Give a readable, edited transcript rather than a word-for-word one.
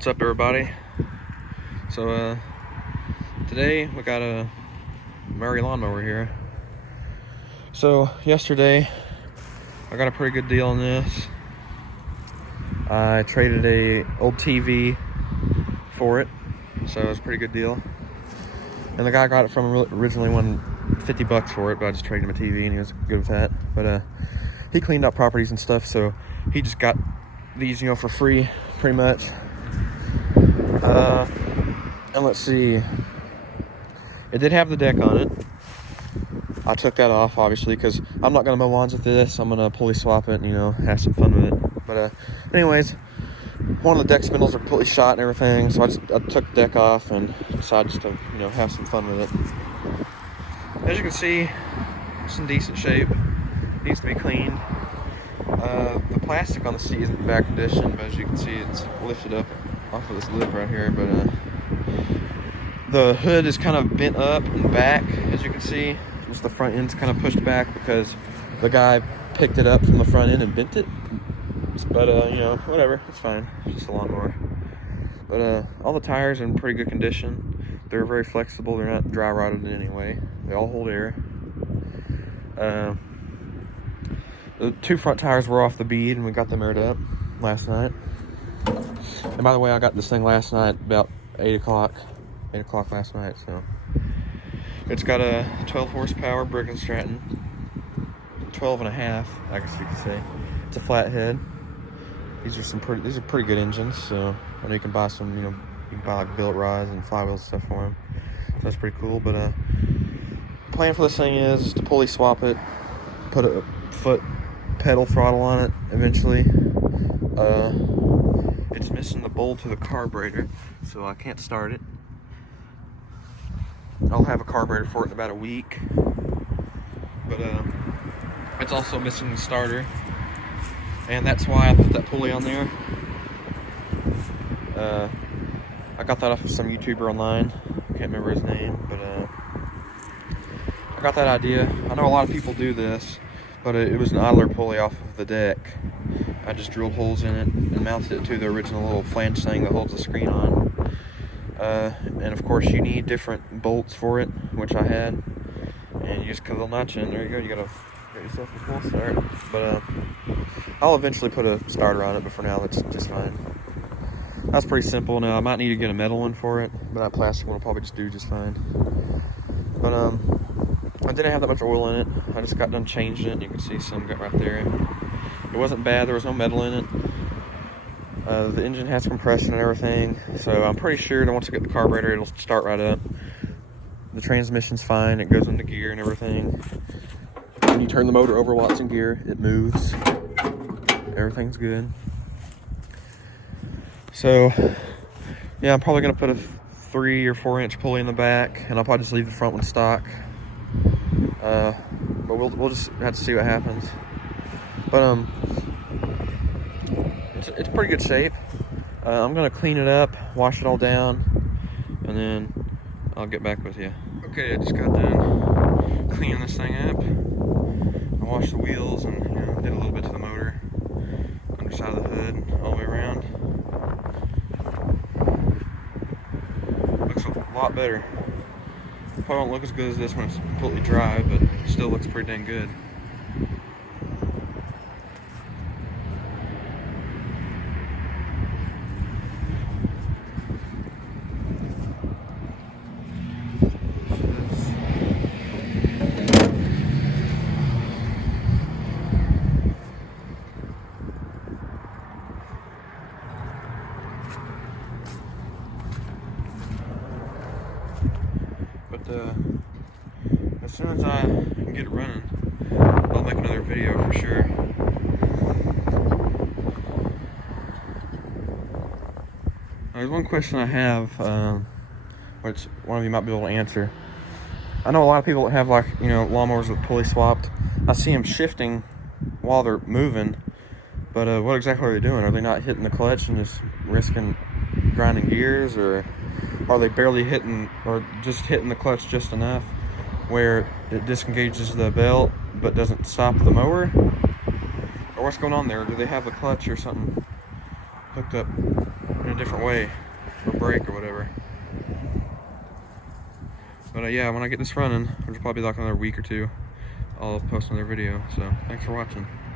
What's up, everybody? So today we got a Murray lawnmower here. So yesterday I got a pretty good deal on this. I traded a old TV for it, so it was a pretty good deal. And the guy I got it from originally won $50 for it, but I just traded him a TV and he was good with that. But he cleaned up properties and stuff, so he just got these, for free, pretty much. And let's see, it did have the deck on it. I took that off, obviously, because I'm not going to mow lawns with this. I'm going to pulley swap it and, have some fun with it. But anyways, one of the deck spindles are completely shot and everything, so I took the deck off and decided just to, have some fun with it. As you can see, it's in decent shape. Needs to be cleaned. The plastic on the seat isn't in bad condition, but as you can see, it's lifted up off of this lip right here. But the hood is kind of bent up and back, as you can see. Just the front end's kind of pushed back because the guy picked it up from the front end and bent it. But whatever, it's fine. It's just a lawnmower. But all the tires are in pretty good condition. They're very flexible. They're not dry rotted in any way. They all hold air. The two front tires were off the bead and we got them aired up last night. And by the way, I got this thing last night about 8 o'clock last night. So it's got a 12 horsepower Brick & Stratton, 12 and a half, I guess you could say. It's a flathead. These are pretty good engines. So I know you can buy some, you can buy like billet rods and flywheels and stuff for them. So that's pretty cool. But the plan for this thing is to pulley swap it, put a foot pedal throttle on it eventually. It's missing the bolt to the carburetor, so I can't start it. I'll have a carburetor for it in about a week. But it's also missing the starter, and that's why I put that pulley on there. I got that off of some YouTuber online. I can't remember his name, but I got that idea. I know a lot of people do this, but it was an idler pulley off of the deck. I just drilled holes in it and mounted it to the original little flange thing that holds the screen on. And of course you need different bolts for it, which I had. And you just cut a little notch in. There you go. You gotta get yourself a full start. But I'll eventually put a starter on it, but for now it's just fine. That's pretty simple. Now I might need to get a metal one for it, but that plastic one will probably just do just fine. But I didn't have that much oil in it. I just got done changing it, and you can see some got right there. It wasn't bad. There was no metal in it. The engine has compression and everything, so I'm pretty sure that once I get the carburetor, it'll start right up. The transmission's fine. It goes into gear and everything. When you turn the motor over while it's in gear, it moves. Everything's good. So, yeah, I'm probably gonna put a 3 or 4 inch pulley in the back, and I'll probably just leave the front one stock. But we'll just have to see what happens. But it's pretty good shape. I'm gonna clean it up, wash it all down, and then I'll get back with you. Okay, I just got done cleaning this thing up. I washed the wheels and did a little bit to the motor, underside of the hood, all the way around. Looks a lot better. Probably won't look as good as this when it's completely dry, but it still looks pretty dang good. But as soon as I can get it running, I'll make another video for sure. There's one question I have, which one of you might be able to answer. I know a lot of people that have lawnmowers with pulley swapped. I see them shifting while they're moving, but what exactly are they doing? Are they not hitting the clutch and just risking grinding gears, or are they barely hitting, or just hitting the clutch just enough where it disengages the belt but doesn't stop the mower? Or what's going on there? Do they have the clutch or something hooked up? in a different way, or brake or whatever. But yeah, when I get this running, which will probably be like another week or two, I'll post another video. So thanks for watching.